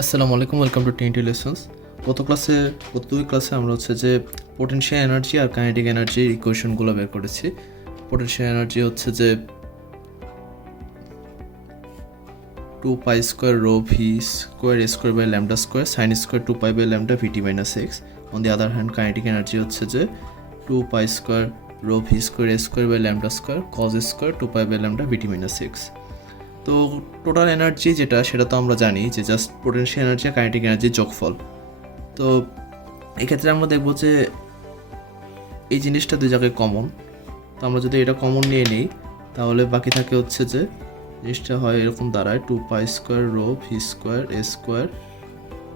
আসসালামু আলাইকুম, welcome to TNT lessons. গত দুই ক্লাসে আমরা হচ্ছে যে পোটেনশিয়াল এনার্জি আর কাইনেটিক এনার্জির ইকুয়েশনগুলো বের করেছি। পোটেনশিয়াল এনার্জি হচ্ছে যে 2 pi square rho V square A square by lambda square sine square 2 pi by lambda VT minus X. On the other hand kinetic energy হচ্ছে যে 2 pi square rho V square A square by lambda square cos square 2 pi by lambda VT minus X. তো total energy সেটা তো আমরা জানি যে just potential energy আর kinetic এনার্জির যোগফল। তো এক্ষেত্রে আমরা দেখব যে এই জিনিসটা দুই জায়গায় কমন। তো আমরা যদি এটা কমন নিয়ে নিই তাহলে বাকি থাকে হচ্ছে যে জিনিসটা হয় এরকম দাঁড়ায় 2 pi square rho V square A square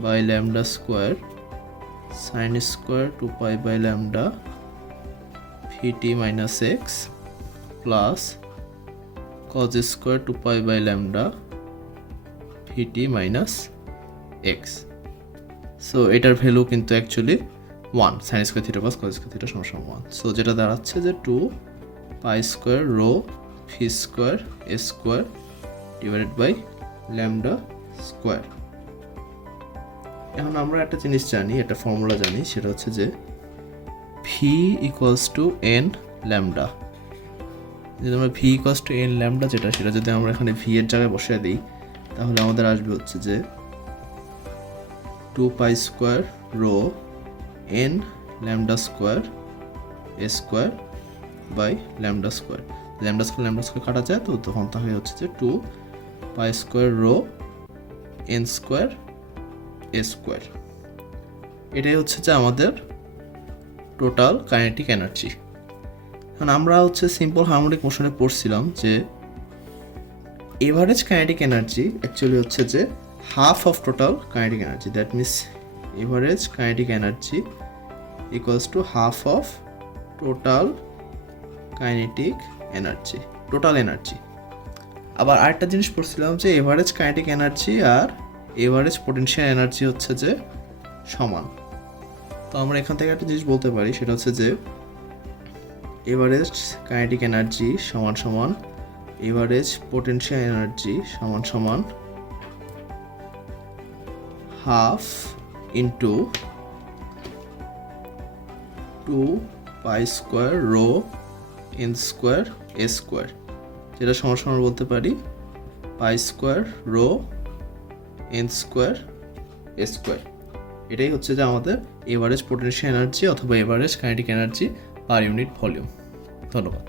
by lambda square sine square 2 pi by lambda VT minus X plus cos square 2 pi by lambda VT minus X. So এটার ভ্যালু কিন্তু actually 1, sine square theta plus cos square theta সমান 1। So যেটা দাঁড়াচ্ছে যে 2 pi square rho V square A square divided by lambda square. এখন আমরা একটা জিনিস জানি, একটা ফর্মুলা জানি, সেটা হচ্ছে যে V equals to N lambda. যদি আমরা V equals to N lambda সেটা যদি আমরা এখানে ভি এর জায়গায় বসিয়ে দিই তাহলে আমাদের আসবে হচ্ছে যে 2 pi square rho n lambda square A square by lambda square কাটা যায়, তো তখন তাহলে হচ্ছে যে 2 pi square rho n square এ স্কোয়ার। এটাই হচ্ছে যে আমাদের টোটাল কাইনেটিক এনার্জি। এখন আমরা হচ্ছে সিম্পল হারমোনিক মোশনে পড়ছিলাম যে এভারেজ কাইনেটিক এনার্জি অ্যাকচুয়ালি হচ্ছে যে half of total kinetic energy. That means average kinetic energy equals to half of total kinetic energy, total energy. আবার আরেকটা জিনিস পড়ছিলাম যে এভারেজ কাইনেটিক এনার্জি আর এভারেজ পোটেনশিয়াল এনার্জি হচ্ছে যে সমান। তো আমরা এখান থেকে একটা জিনিস বলতে পারি, সেটা হচ্ছে যে এভারেজ কাইনেটিক এনার্জি সমান সমান এভারেজ পোটেনশিয়াল এনার্জি সমান সমান half into 2 pi square rho n square এ স্কোয়ার, যেটা সমান সমান বলতে পারি pi square rho n square এ স্কোয়ার। এটাই হচ্ছে যে আমাদের এভারেজ পোটেনশিয়াল এনার্জি অথবা average kinetic energy per unit volume. ধন্যবাদ।